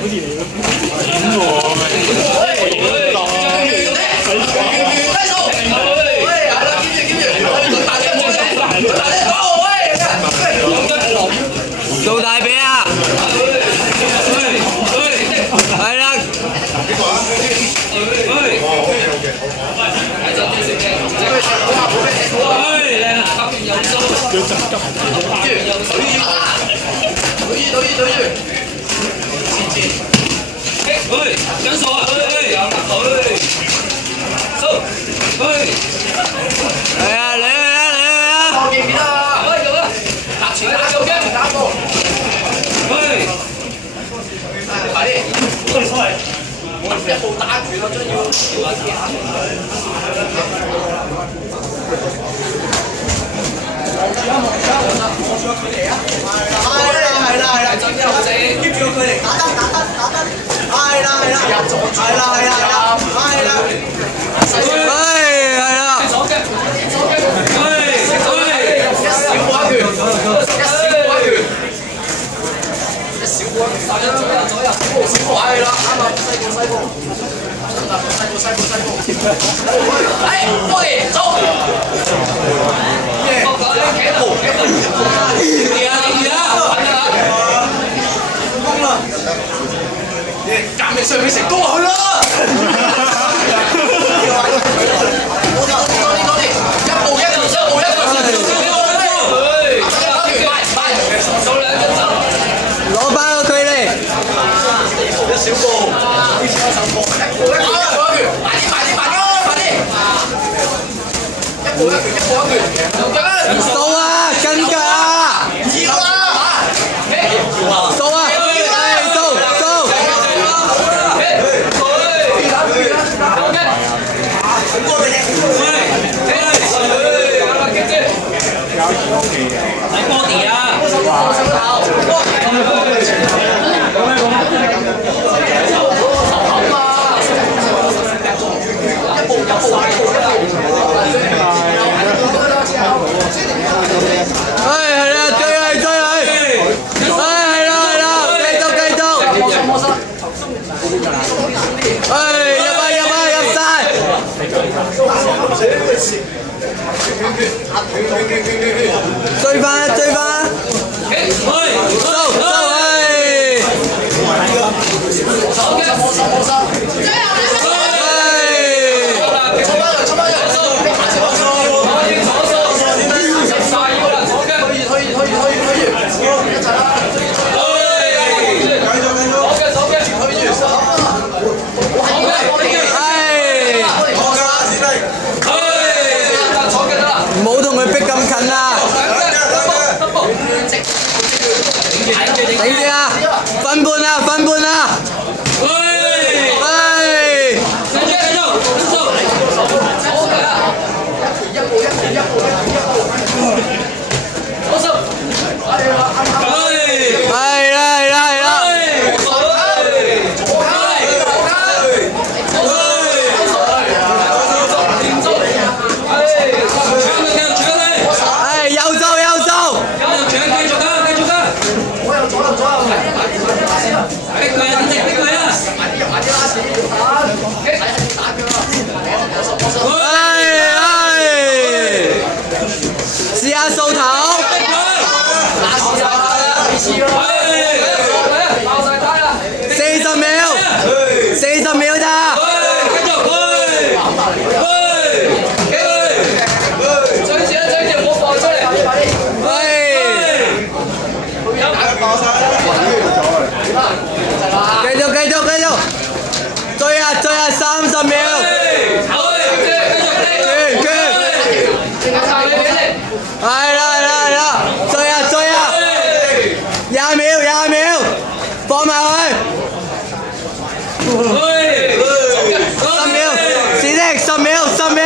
好似嚟咁喎。做大髀啊！係啦。跟手啊！收，係啊，嚟啊！記唔記得啊？咁啊，打前打右嘅，打波。快啲！一步打住咯，將要調下技巧。係啦，真係好正，keep 住個距離，打得，係啦，左嘅，一小步一拳，左右，小步係啦，啱啊，西步，多嘢，走，夾命上面成功去啦！多啲，一步，攞翻個距離。一小步，數啊，跟腳啊！數啊！睇 body 啊！追翻！唔好同佢逼咁近啊！頂住啊！分半啊！試下掃頭。40秒咋？繼續，追啊！30秒。係啦，追啊！20秒，放埋去。10秒，10秒。